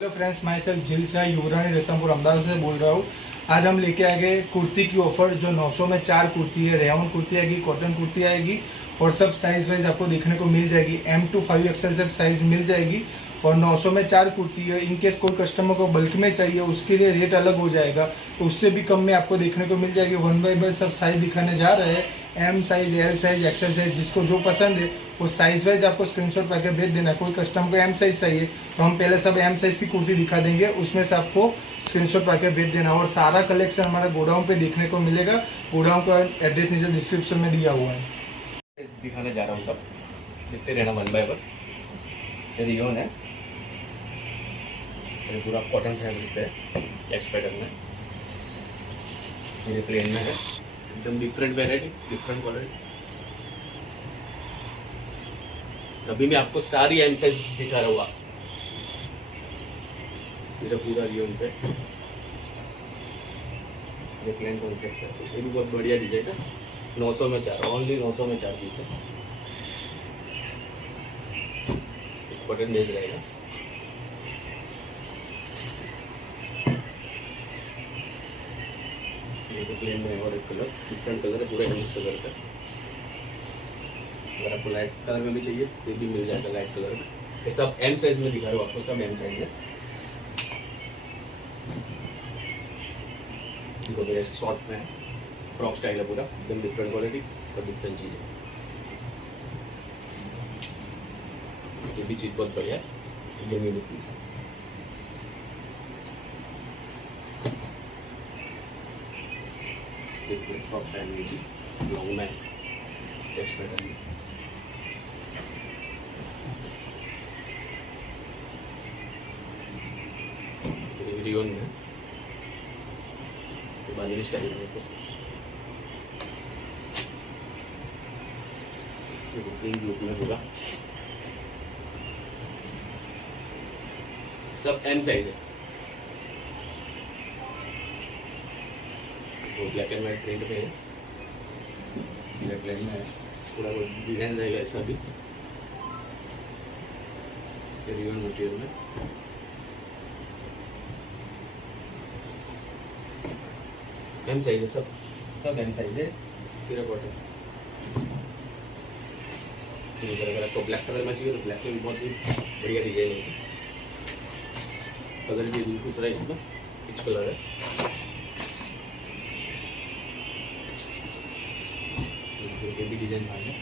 Hello friends, my self झील शाह युवरानी रतनपुर अहमदाबाद से बोल रहा हूँ। आज हम लेके आ गए कुर्ती की ऑफर जो 900 में 4 कुर्ती है। रेयन कुर्ती आएगी, कॉटन कुर्ती आएगी और सब साइज वाइज आपको देखने को मिल जाएगी। M to 5XL सब साइज मिल जाएगी और 900 में 4 कुर्ती है। इनकेस कोई कस्टमर को बल्क में चाहिए उसके लिए रेट अलग हो जाएगा, उससे भी कम में आपको देखने को मिल जाएगी। 1/1 सब साइज दिखाने जा रहे हैं। M size, L size, XL size, जिसको जो पसंद है वो साइज वाइज आपको स्क्रीनशॉट पाके भेज देना। कोई कस्टमर को M साइज चाहिए तो हम पहले सब M साइज की कुर्ती दिखा देंगे, उसमें से आपको स्क्रीनशॉट पाके भेज देना। और सारा कलेक्शन हमारा गोडाउन पे देखने को मिलेगा। गोडाउन का एड्रेस नीचे डिस्क्रिप्शन में दिया हुआ है। दिखाने जा रहा हूँ, सब देखते रहना 1/1। ये रियोन है, ये पूरा कॉटन फैब्रिक पे चेक्स पैटर्न में, ये प्लेन में है। एकदम डिफरेंट वेराइटी, डिफरेंट क्वालिटी। अभी मैं आपको सारी M साइज दिखा रहा हूँ। ये पूरा रियोन पे ये प्लेन कॉन्सेप्ट है। ये भी बहुत बढ़िया डिजाइन है। 900 में 4, ओनली 900 में 4 पीस है। बटन बेस रहेगा। ये तो प्लेन में और एक कलर, डिफरेंट कलर है, पूरा एमिस कलर का। अगर आपको लाइट कलर में भी चाहिए तो भी मिल जाएगा लाइट कलर में। ये सब M साइज में दिखा रहा हूँ आपको, सब M साइज है। देखो मेरे शॉर्ट में फ्रॉक स्टाइल है, पूरा एकदम डिफरेंट क्वालिटी और डिफरेंट चीज़ है। ये भी चीज़ बहुत बढ़िया है, एकदम यूनिक पीस है। फ्रॉक स्टाइल में भी लॉन्ग में चेक्स पैटर्न में। रियोन में बांधनी स्टाइल में प्रिंट लुक में होगा। सब M साइज है। वो ब्लैक एंड व्हाइट प्रिंट पे है, ब्लैक लाइन में है। पूरा वो डिजाइन रहेगा इसका भी, रियोन मटेरियल में। M साइज है, सब M साइज है। पूरा कॉटन। अगर आपको ब्लैक कलर में चाहिए तो ब्लैक में भी बहुत ही बढ़िया डिजाइन है। कलर भी दूसरा इसका पिच कलर है। ये भी डिजाइन है।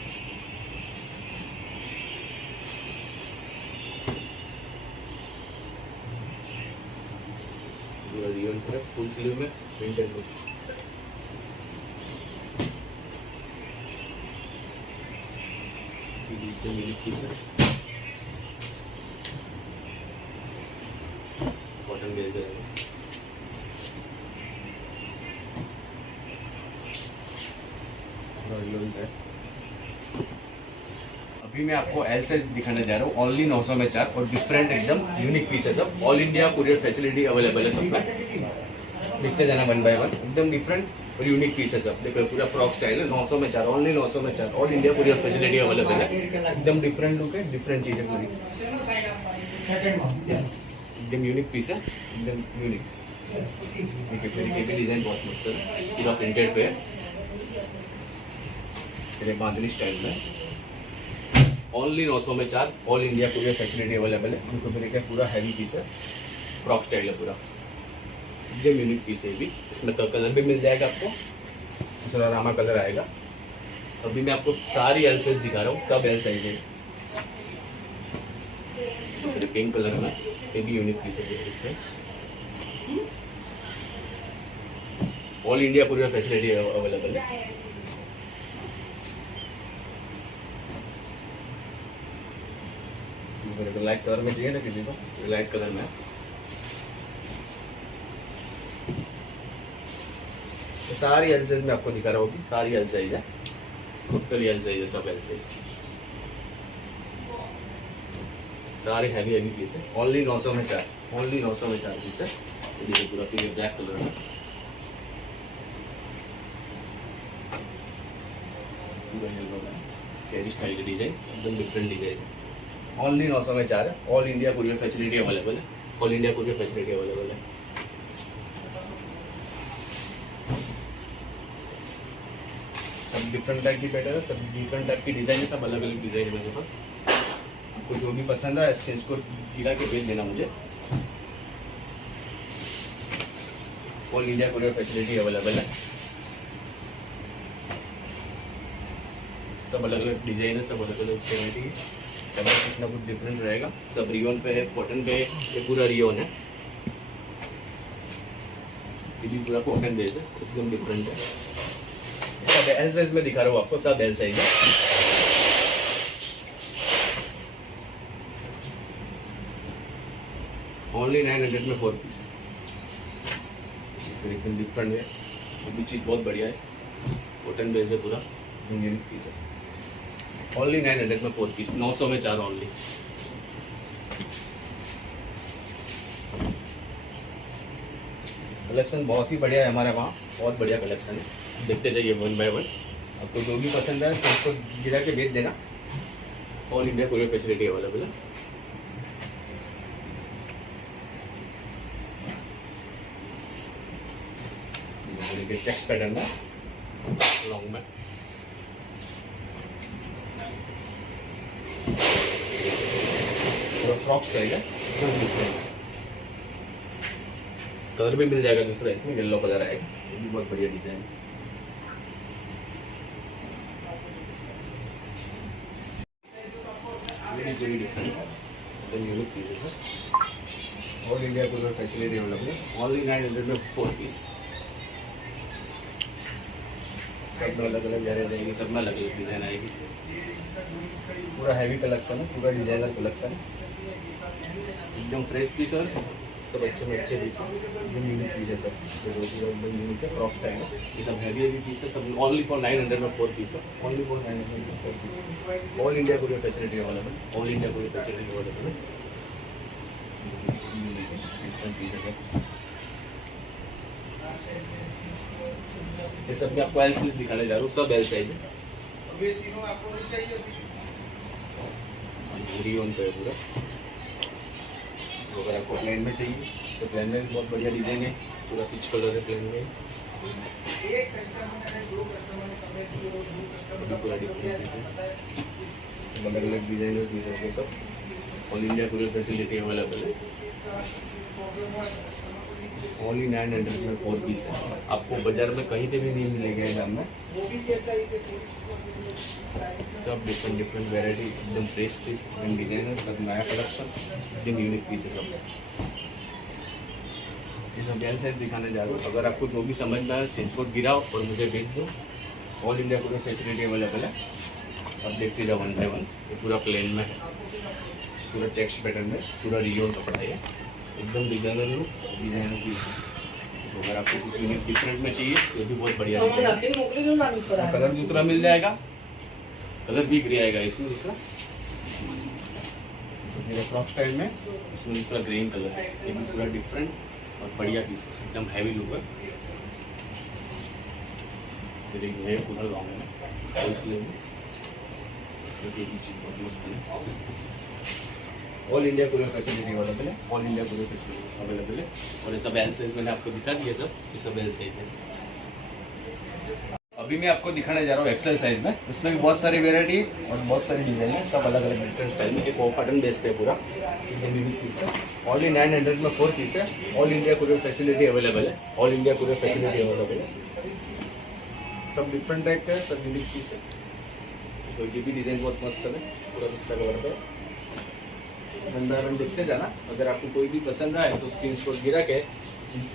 पूरा रियोन पर फुल स्लीव में प्रिंटेड लुक। कॉटन बेस है। अभी मैं आपको L साइज दिखाने जा रहा हूँ, ओनली 900 में 4 और डिफरेंट एकदम यूनिक पीस है। सब all India courier facility available है सब में। देखते जाना 1/1, एकदम डिफरेंट और यूनिक पीस है सब। देखो पूरा फ्रॉक स्टाइल है, 900 में 4, ओनली 900 में 4। All India courier facility available है। एकदम डिफरेंट लुक है, डिफरेंट चीज़ है पूरी। एकदम यूनिक पीस है, एकदम यूनिक। देखिए भी डिजाइन बहुत मस्त है, पूरा प्रिंटेड पे है। बांधनी स्टाइल में ओनली 900 में 4, all India courier facility available है। देखो मेरे क्या पूरा हैवी पीस है, फ्रॉक स्टाइल है पूरा, एकदम यूनिक पीस है। भी इसमें कलर भी मिल जाएगा आपको, दूसरा रामा कलर आएगा। अभी मैं आपको सारी L साइज दिखा रहा हूँ, सब L साइज है। पिंक कलर में ये भी यूनिक पीस है। All India courier facility available है। मेरे को लाइट कलर में चाहिए ना किसी को, लाइट कलर में। सारी L साइज में आपको दिखा रहा हूँ, सारी L साइज है, टोटली L साइज है, सब L साइज। सारे हैवी पीस है, ओनली 900 में 4, ओनली 900 में 4 पीस है। चलिए पूरा पीस ब्लैक कलर में, कैरी स्टाइल का डिजाइन, एकदम डिफरेंट डिजाइन है। ओनली 900 में 4 है, all India courier facility available है। All India courier facility available है। सब डिफरेंट टाइप की पैटर्न है, सब डिफरेंट टाइप की डिज़ाइन है, सब अलग अलग डिज़ाइन है मेरे पास। आपको जो भी पसंद है इससे इसको गिरा के भेज देना मुझे। All India courier facility available है। सब अलग अलग डिज़ाइन है, सब अलग अलग क्वालिटी है, कलर कितना कुछ डिफरेंट रहेगा। सब रियोन पे है, कॉटन पे है, ये पूरा रियोन है, ये भी पूरा कॉटन बेस है, एकदम डिफरेंट है। सब एल साइज में दिखा रहा हूँ आपको, सब एल साइज है। ओनली 900 में 4 पीस, एकदम डिफरेंट है। ये भी चीज़ बहुत बढ़िया है, कॉटन बेस है पूरा, यूनिक पीस है। ओनली 900 में 4 पीस, 900 में 4 ओनली। कलेक्शन बहुत ही बढ़िया है हमारे वहाँ, बहुत बढ़िया कलेक्शन है। देखते जाइए वन बाय वन, आपको जो भी पसंद है तो उसको गिरा के भेज देना। All India courier facility available है। चेक्स पैटर्न है लॉन्ग में, फ्रॉक स्टाइल है, कलर भी मिल जाएगा दूसरा, इसमें येलो कलर आएगा, ये भी बहुत बढ़िया डिजाइन है। यूनिक पीसेस है। All India courier facility available है। ओनली 900 में 4 पीस, सब में अलग अलग वेराइटी आएगी, सब में अलग अलग डिज़ाइन आएगी। पूरा हैवी कलेक्शन है, पूरा डिजाइनर कलेक्शन है, एकदम फ्रेश पीस है, सब अच्छे में अच्छे पीस है, एकदम यूनिक पीस है सब। एकदम यूनिक है, फ्रॉक स्टाइल है, ये सब हैवी हैवी पीस है, सब ओनली फॉर 900 में 4 पीस है। ओनली फॉर 900 में 4 piece. All India courier facility available, all India courier facility available है। पीस है, ये सब भी आपको एल साइज दिखाने जा रहा हूँ, सब एल साइज है। रियोन पे है पूरा। अगर आपको प्लेन में चाहिए तो प्लेन में भी बहुत बढ़िया डिजाइन है, पूरा पिच कलर है प्लेन में, पूरा डिफरेंट सब अलग अलग डिजाइन है सब। All India courier facility available है। ओनली 900 में 4 पीस है, आपको बाजार में कहीं पे भी नहीं मिलेगा ये दाम में। सब डिफरेंट डिफरेंट वेराइटी, एकदम फ्रेश पीस, एकदम डिजाइनर, सब नया कलेक्शन, एकदम यूनिक पीस है सब। ये सब एल साइज दिखाने जा रहा हूँ, अगर आपको जो भी समझ में आए स्क्रीनशॉट गिराओ और मुझे भेज दो। All India courier facility available है। अब देखते जाओ वन बाय वन। ये पूरा प्लेन में है, पूरा चेक्स पैटर्न में, पूरा रियोन कपड़ा है, एकदम डिजाइनर लुक, डिजाइनर पीस है। तो अगर आपको कुछ यूनिक डिफरेंट में चाहिए तो भी बहुत बढ़िया है। कलर दूसरा मिल जाएगा, कलर भी ग्रे आएगा इसमें दूसरा, फ्रॉक स्टाइल में, इसमें दूसरा ग्रीन कलर है, ये भी पूरा डिफरेंट और बढ़िया पीस है, एकदम हैवी लुक है। ये पूरा लॉन्ग में, इसलिए बहुत मस्त है। All India courier facility available है, all India courier facility available है। और ये सब एल साइज मैंने आपको दिखा दिया सब, ये सब एल साइज है। अभी मैं आपको दिखाने जा रहा हूँ एक्सेल साइज में, उसमें भी बहुत सारी वेराइटी और बहुत सारी डिजाइन है, सब अलग अलग डिफरेंट स्टाइल में। एक पैटर्न बेस पे पूरा एकदम यूनिक पीस है। ओनली 900 में 4 पीस है। All India courier facility available है, all India courier facility available है। सब डिफरेंट टाइप का है, सब यूनिक पीस है। तो ये भी डिजाइन बहुत मस्त है, पूरा पिस्ता कलर पे। रन देखते जाना, अगर आपको कोई भी पसंद आए तो स्क्रीनशॉट गिरा के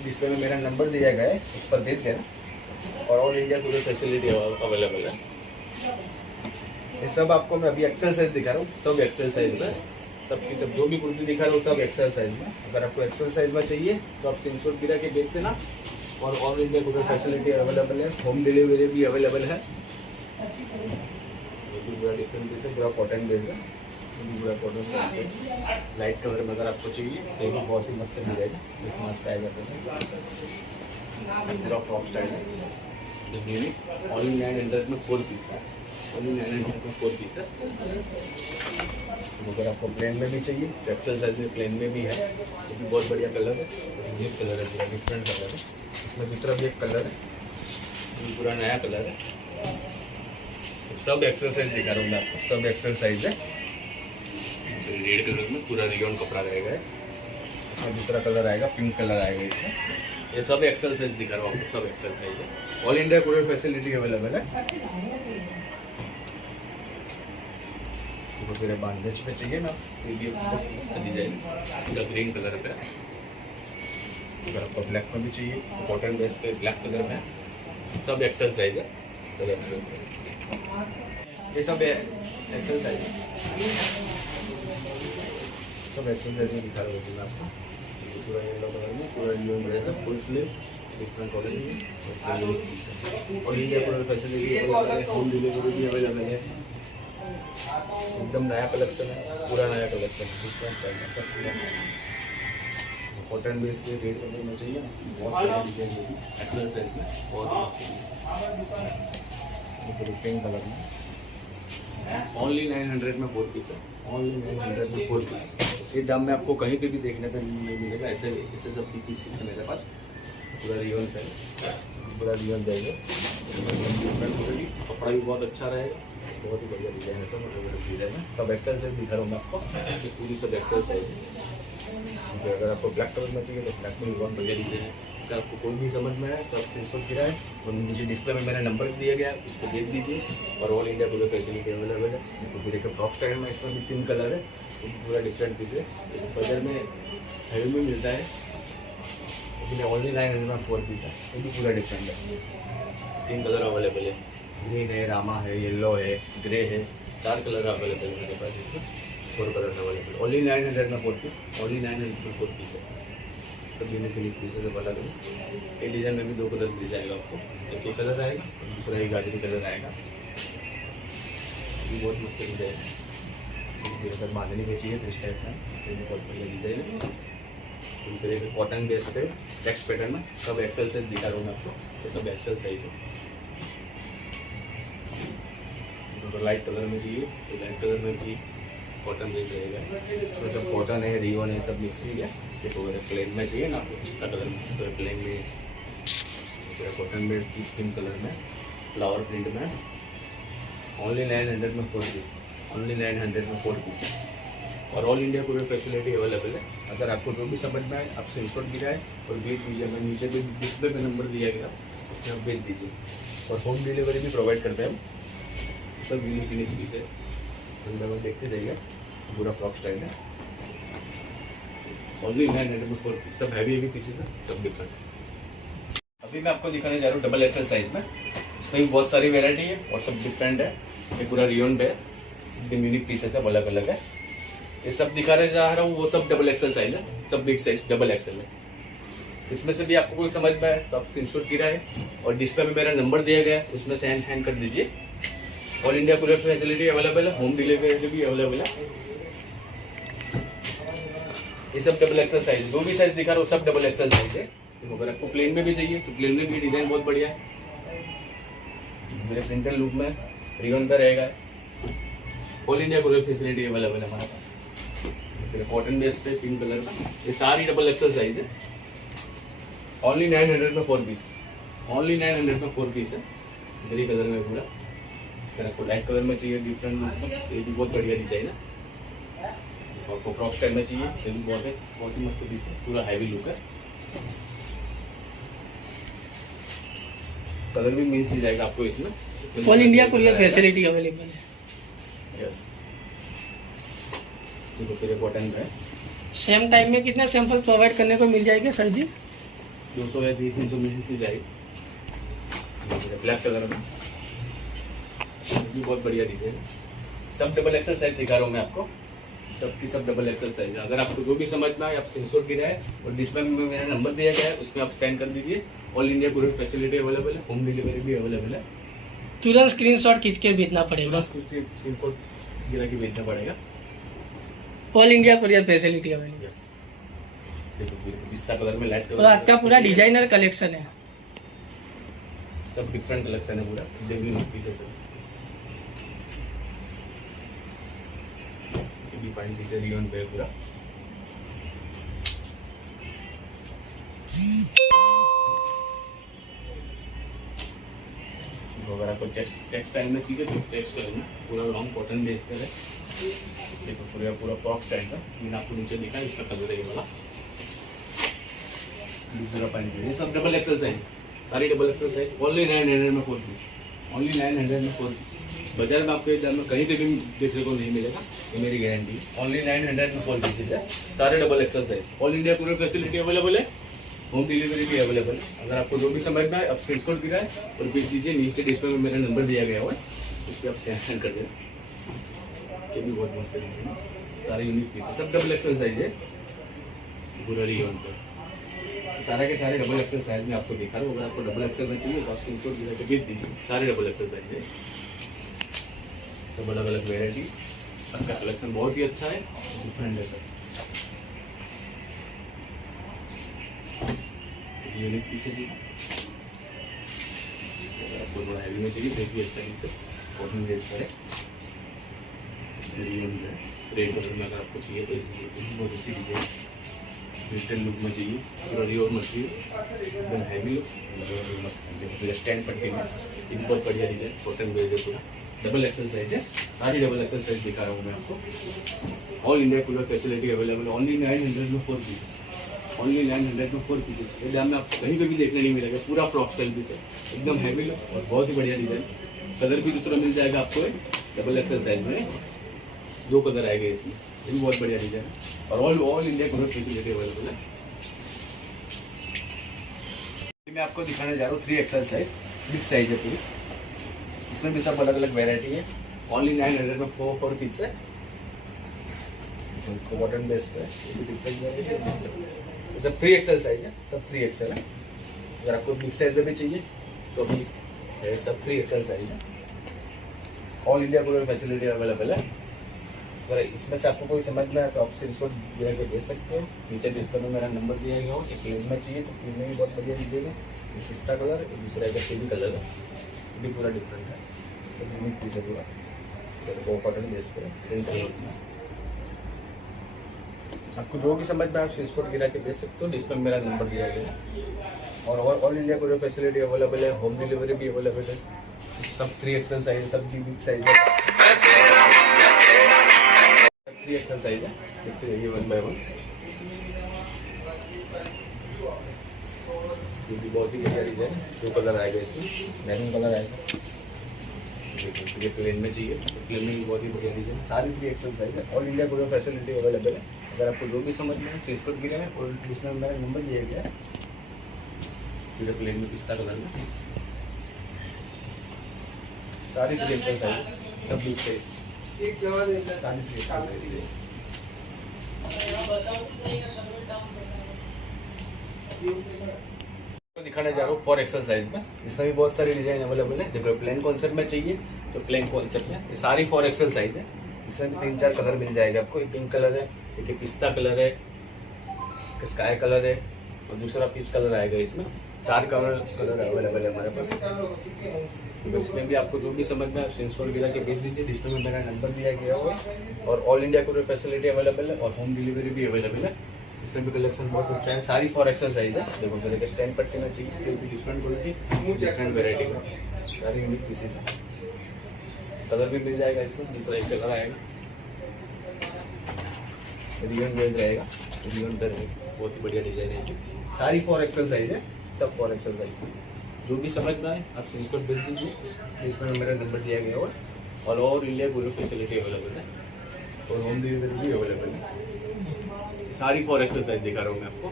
डिस्प्ले में मेरा नंबर दिया गया है, उस पर भेज देना। और all India courier facility available है। ये सब आपको मैं अभी एक्सेल साइज दिखा रहा हूँ, सब एक्सेल साइज में, सबकी सब जो भी कुर्ती दिखा रहा हूँ सब एक्सेल साइज में। अगर आपको एक्सेल साइज में चाहिए तो आप स्क्रीनशॉट गिरा के भेज देना। और all India courier facility available है, होम डिलीवरी भी अवेलेबल है। पूरा डिफरेंट बेस है, पूरा कॉटन बेस है, पूरा कॉटन से लाइट कलर में अगर आपको चाहिए तो ये भी बहुत ही मस्त मिल जाएगा। मस्त आएगा सर, पूरा फ्रॉक स्टाइल है, ऑनली 900 में 4 पीस है, ऑनली 900 में 4 पीस है। अगर आपको प्लेन में भी चाहिए तो एक्सेल साइज में प्लेन में भी है, ये भी बहुत बढ़िया कलर है, यूनिक कलर है, पूरा डिफरेंट कलर है। इसमें दूसरा भी एक कलर है, ये पूरा नया कलर है। सब एक्सेल साइज दिखा रहा हूँ मैं आपको, सब एक्सेल साइज है। रेड कलर में पूरा रियॉन कपड़ा रहेगा। इसमें दूसरा कलर आएगा, पिंक कलर आएगा इसमें। ये सब एक्सेल साइज दिखा रहा हूँ आपको, सब एक्सेल साइज है। All India courier facility available है। तो फिर बांधेज पे चाहिए ना, तो ये बहुत डिजाइन पूरा ग्रीन कलर पे। अगर आपको ब्लैक में भी चाहिए तो कॉटन बेस पे ब्लैक कलर में। सब एक्सेल साइज है, सब एक्सेल साइज। ये सब एक्सेल साइज है, सब एक्सेल साइज में दिखा रहा हूँ मैं आपको। पूरा येलो कलर में, पूरा न्यू रहेगा, फुल स्लीव, डिफरेंट क्वालिटी में। और इंडिया कोरियर फैसिलिटी अवेलेबल है, होम डिलीवरी भी अवेलेबल है। एकदम नया कलेक्शन है, पूरा नया कलेक्शन है, डिफरेंट स्टाइल में सब पूरा नया। कॉटन बेस पे रेड कलर में चाहिए, बहुत बढ़िया डिजाइन होगी एक्सेल साइज में, बहुत मस्त। पिंक कलर में ओनली 900 में 4 पीस है, ओनली 900 में 4 पीस। ये दाम में आपको कहीं पे भी देखने पे नहीं मिलेगा। ऐसे ऐसे सब पीसेस है मेरे पास। पूरा रियन पे, पूरा रियन जाएगा, कपड़ा भी बहुत अच्छा रहेगा, बहुत ही बढ़िया डिजाइन है। सब डिजाइन है, सब एक्सेल साइज दिखा रहा हूँ मैं आपको, ये पूरी सब एक्सेल साइज है। अगर आपको ब्लैक कलर में चाहिए तो ब्लैक में भी बहुत बढ़िया डिजाइन है। अगर आपको कोई भी समझ में आए तो आप स्क्रीनशॉट गिराए और नीचे डिस्प्ले में मेरा नंबर दिया गया है, उसको देख दीजिए। और all India courier facility available है। तो फिर एक फ्रॉक स्टाइल में इसमें भी 3 कलर है, तो पूरा डिफरेंट पीस है। बजट में हैवी में मिलता है, लेकिन ओनली 900 में 4 पीस है, ये भी पूरा डिफरेंट है। 3 कलर अवेलेबल है, ग्रीन है, रामा है, येलो है, ग्रे है, 4 कलर अवेलेबल है मेरे पास। इसमें 4 कलर अवेलेबल, ओनली 900 में 4 पीस, ओनली 900 में 4 पीस है। सब यूनिक पीसेज अवेलेबल है। एक डिज़ाइन में भी 2 कलर मिल जाएगा आपको, एक ये कलर आएगा और दूसरा ये गाजरी कलर आएगा। ये बहुत मस्त डिज़ाइन है। अगर बांधनी में चाहिए तो इस टाइप का, ये बहुत बढ़िया डिज़ाइन है। फिर एक कॉटन बेस पे चेक्स पैटर्न में, सब एक्सेल साइज दिखा रहा हूँ मैं आपको, ये सब एक्सेल साइज है। तो लाइट कलर में चाहिए तो लाइट कलर में भी कॉटन बेस रहेगा। इसमें सब कॉटन है, रियोन है, सब मिक्सिंग है। देखो अगर प्लेन में चाहिए ना आपको पिस्ता कलर में, तो प्लेन में कॉटन बेस पिंक कलर में, फ्लावर प्रिंट में, ओनली 900 में 4 पीस, ओनली 900 में 4 पीस। और all India courier facility available है। अगर आपको जो भी समझ में आए आप स्क्रीनशॉट गिराए और भेज दीजिए। मैं नीचे भी डिस्प्ले पे नंबर दिया गया, उसमें आप भेज दीजिए। और होम डिलीवरी भी प्रोवाइड करते हैं हम। सब यूनिक पीस है, अंदर में देखते जाइए, पूरा फ्रॉक स्टाइल है। ओनली 900 में 4 पीस, सब हैवी पीसेस है, सब डिफरेंट। अभी मैं आपको दिखाने जा रहा हूँ डबल एक्सेल साइज में। इसमें भी बहुत सारी वेरायटी है और सब डिफरेंट है। ये पूरा रियोन पे एकदम यूनिक पीसेस है, अलग अलग है। ये सब दिखाने जा रहा हूँ वो सब डबल एक्सेल साइज है, सब बिग साइज डबल एक्सेल है। इसमें से भी आपको कोई समझ में आए तो आप स्क्रीनशॉट गिराए और डिस्प्ले में मेरा नंबर दिया गया है, उसमें से हैंड कर दीजिए। All India courier facility available है, होम डिलीवरी भी अवेलेबल है। ये सब डबल एक्सेल साइज, जो भी साइज दिखा रहा हूँ सब डबल एक्सेल साइज है। तो अगर आपको प्लेन में भी चाहिए तो प्लेन में भी डिजाइन बहुत बढ़िया है। मेरे प्रिंटर लुक में रियोन पे रहेगा। All India courier facility available है हमारे पास। फिर कॉटन बेस पे 3 कलर में, ये सारी डबल एक्सेल साइज है। ओनली 900 में 4 पीस, ओनली 900 में 4 पीस है। ग्रे कलर में पूरा। अगर आपको लाइट कलर में चाहिए डिफरेंट लुक में, ये भी बहुत बढ़िया डिजाइन है। आपको फ्रॉक स्टाइल में चाहिए, ये भी बहुत ही मस्त पीस है, पूरा हैवी लुक है। कलर भी मिल जाएगा आपको इसमें। All India courier facility available है। यस, देखो फिर कॉटन का है। सेम टाइम में कितने सैंपल प्रोवाइड करने को मिल जाएंगे सर जी? 200 या 300 मिल जाएगी। ब्लैक कलर में भी बहुत बढ़िया डिजाइन है। सब डबल एक्सेल साइज दिखा रहा हूँ मैं आपको, सबकी सब डबल एक्सेल साइज है। अगर आपको जो भी समझ में आए आप स्क्रीनशॉट गिराए और डिस्प्ले में मेरा नंबर दिया गया है, उसमें आप सेंड कर दीजिए। All India courier facility available है, होम डिलीवरी भी अवेलेबल है। तुरंत स्क्रीनशॉट खींच के भेजना पड़ेगा, स्क्रीनशॉट गिरा के भेजना पड़ेगा। All India courier facility available. Yes, देखो फिर पिस्ता कलर में, लाइट कलर और आज का पूरा डिजाइनर कलेक्शन है, सब डिफरेंट कलेक्शन है, पूरा डेली पीसेस है। फाइन पीस है, रियोन पे पूरा। अगर आपको चेक स्टाइल में चाहिए तो चेक स्टाइल में पूरा लॉन्ग कॉटन बेस पर है। देखो पूरा फ्रॉक स्टाइल का, मैंने आपको नीचे दिखा इसका कलर है ये वाला। दूसरा पैंट ये सब डबल एक्सेल साइज, सारी डबल एक्सेल साइज। ओनली 900 में 4 पीस, ओनली 900 में 4 पीस। बाजार में आपको इधर में कहीं पे भी देखने को नहीं मिलेगा, ये मेरी गारंटी है। ओनली 900 में 4 पीसेज है, सारे double XL size. All India पूरी फैसिलिटी अवेलेबल है, होम डिलीवरी भी अवेलेबल है। अगर आपको जो भी समझ में आए आप स्क्रीनशॉट दिखाएं और भेज दीजिए। नीचे डिस्प्ले में मेरा नंबर दिया गया हुआ है, उस पर आप सेंड कर देना। ये भी बहुत मस्त है, सारे यूनिक पीस है, सब डबल एक्सेल साइज है। पूरा रियोन पे सारा के सारे डबल एक्सेल साइज में आपको दिखा रहा हूँ। अगर आपको डबल एक्सेल में चाहिए तो आप स्क्रीनशॉट दिखा के भेज दीजिए। सारे डबल एक्सेल साइज है, सब अलग अलग वेराइटी। आपका कलेक्शन बहुत ही अच्छा है, डिफरेंट है सर। यूनिक पीस है, आपको थोड़ा हैवी में चाहिए तो भी अच्छा पीस है, कॉटन बेस पर है। रेड कलर में अगर आपको चाहिए तो इसकी बहुत अच्छी डिजाइन, डिजिटल लुक में चाहिए, पूरा रियोन मटेरियल, एकदम हैवी लुक, मस्त स्टैंड पट्टी में। ये बहुत बढ़िया डिजाइन, कॉटन बेस है पूरा, डबल एक्सेल साइज है। सारी डबल एक्सेल साइज दिखा रहा हूँ मैं आपको। All India cooler facility available, only 900 में 4 पीसेस, ओनली 900 में 4 पीसेस। ये दाम में आपको कहीं पे भी देखने नहीं मिलेगा। पूरा फ्रॉक स्टाइल पीस है, एकदम हैवी लुक और बहुत ही बढ़िया डिजाइन। कलर भी दूसरा मिल जाएगा आपको डबल एक्सेल साइज में, 2 कलर आएंगे इसमें। ये भी बहुत बढ़िया डिजाइन है और all India cooler facility available है। मैं आपको दिखाने जा रहा हूँ 3XL साइज, बिग साइज है पूरी। इसमें भी सब अलग अलग वेराइटी है, ओनली 900 में 4 पीस है, कॉटन बेस पे। ये भी डिफरेंट वेराइटी है, सब 3XL साइज है, सब 3XL है। अगर आपको बिग साइज में भी चाहिए तो भी है, सब 3XL साइज है। All India cooler facility available है। अगर इसमें से आपको कोई समझ में आए तो आप स्क्रीनशॉट दिया के भेज सकते हो। नीचे डिस्प्ले में मेरा नंबर दिया गया हो। एक प्लेन में चाहिए तो प्लेन में भी बहुत बढ़िया दीजिएगा, एक पिस्ता कलर, एक दूसरा एक पिंक कलर है, ये भी पूरा डिफरेंट है, तो यूनिक पीस है पूरा। तो कॉटन बेस पर प्रिंट कलर में आपको जो भी समझ में आप स्क्रीनशॉट गिरा के भेज सकते हो। डिस्प्ले में मेरा नंबर दिया गया है। और all India cooler facility available है, होम डिलीवरी भी अवेलेबल है। सब 3XL साइज, सब बिग साइज है, 3XL साइज है। देखते रहिए 1 बाय 1। ये भी बहुत ही बढ़िया डिजाइन, 2 कलर आएगा इसमें, मैरून कलर आएगा। देखिए ये प्लेन में चाहिए तो प्लेन में भी बहुत ही बढ़िया डिजाइन, सारी 3XL साइज है। All India cooler facility available है। अगर आपको जो भी समझ में स्क्रीनशॉट गिरा है और इसमें मेरा नंबर दिया गया है। पूरे प्लेन में पिस्ता कलर में सारी 3XL साइज, सब बिग साइज, सारी 3XL साइज है। दिखाने जा रहा हूँ 4XL साइज में। इसमें भी बहुत सारी डिजाइन अवेलेबल है। देखो प्लेन कॉन्सेप्ट में चाहिए तो प्लेन कॉन्सेप्ट में, ये सारी 4XL साइज है। इसमें भी 3-4 कलर मिल जाएगा आपको। एक पिंक कलर है, एक पिस्ता कलर है, एक स्काई कलर है और दूसरा पीच कलर आएगा। इसमें 4 कलर अवेलेबल है हमारे पास। तो इसमें भी आपको जो भी समझ में आप स्क्रीनशॉट गिरा के भेज दीजिए। डिस्प्ले में मेरा नंबर दिया गया हुआ है और all India cooler facility available है और होम डिलीवरी भी अवेलेबल है। इसमें भी कलेक्शन बहुत अच्छा है, सारी 4XL साइज है। देखो मेरे को स्टैंड पट्टी में चाहिए तो भी डिफरेंट क्वालिटी, डिफरेंट वेराइटी का सारी यूनिक पीसेस है। कलर भी मिल जाएगा इसमें, दूसरा एक कलर आएगा, रिबन बेस रहेगा, रिबन पर बहुत ही बढ़िया डिजाइन है। सारी 4XL साइज है, सब 4XL साइज है। जो भी समझ में आए आप स्क्रीनशॉट भेज दीजिए। इसमें मेरा नंबर दिया गया हुआ है और all India cooler facility available है और होम डिलीवरी भी अवेलेबल है। सारी 4XL साइज दिखा रहा हूँ मैं आपको,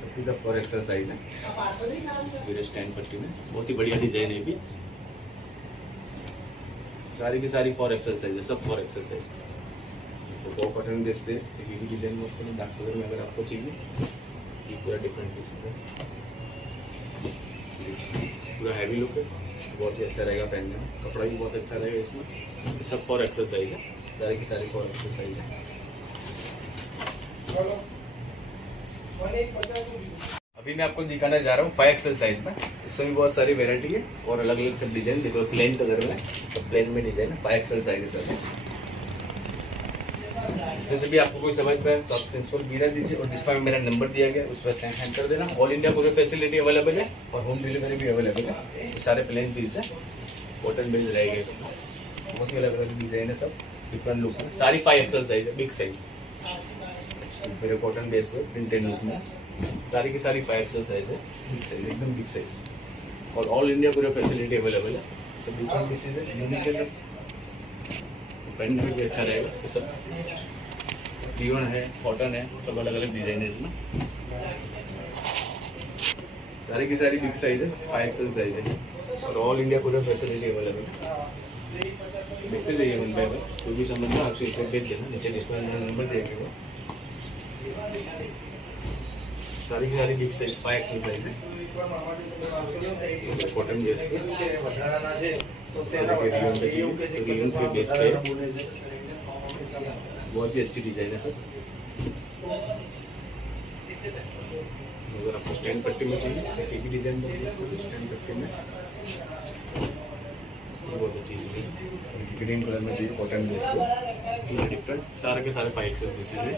सबकी सब 4XL साइज है। मेरे स्टैंड पट्टी में बहुत ही बढ़िया डिजाइन है भी, सारी की सारी 4XL साइज है, सब 4XL साइज। तो कॉटन बेस पे ये भी डिजाइन मस्त है, डार्क कलर में अगर आपको चाहिए। ये पूरा डिफरेंट पीसेस है, पूरा हैवी लुक है, बहुत ही अच्छा रहेगा पहनने में। कपड़ा भी बहुत अच्छा रहेगा इसमें। सब 4XL साइज है, सारी की सारी 4XL साइज है। अभी मैं आपको दिखाना जा रहा हूँ 5XL साइज में। इसमें भी बहुत सारी वेराइटी है और अलग अलग सब डिजाइन। देखो प्लेन कलर में, तो प्लेन में डिजाइन है, 5XL साइज है सर। इसमें से भी आपको कोई समझ पाए तो आप स्क्रीनशॉट गिरा दीजिए और डिस्प्ले में मेरा नंबर दिया गया उस पर सेंड कर देना। All India courier facility available है और होम डिलीवरी भी अवेलेबल है। ये सारे प्लेन पीस है, कॉटन बेल्ट रहेंगे, बहुत ही अलग अलग डिजाइन है, सब डिफरेंट लुक में। सारी 5XL साइज है, बिग साइज, फिर कॉटन बेस पे प्रिंटेड लुक में सारी की सारी 5XL साइज है, बिग साइज, एकदम बिग साइज। और all India courier facility available है। सब डिफरेंट पीसेज है, यूनिक है सब, पहनने में भी अच्छा रहेगा। ये सब रियोन है, कॉटन है, सब अलग अलग डिजाइन है इसमें। सारी की सारी बिग साइज है, 5XL साइज है और all India courier facility available है। देखते जाइए वन बाय वन, कोई भी समझना आपसे एक भेज देना, नीचे डिस्प्ले में नंबर दिया गया। सारी की सारी बिग साइज 5XL साइज है, कॉटन बेस पे, रियोन के बेस पे बहुत ही अच्छी डिजाइन है सर। अगर आपको स्टैंड पट्टी में चाहिए एक ही डिजाइन में स्टैंड पट्टी में बहुत अच्छी चीज़, ग्रीन कलर में चाहिए कॉटन बेस पे, डिफरेंट सारे के सारे 5XL पीसेज है।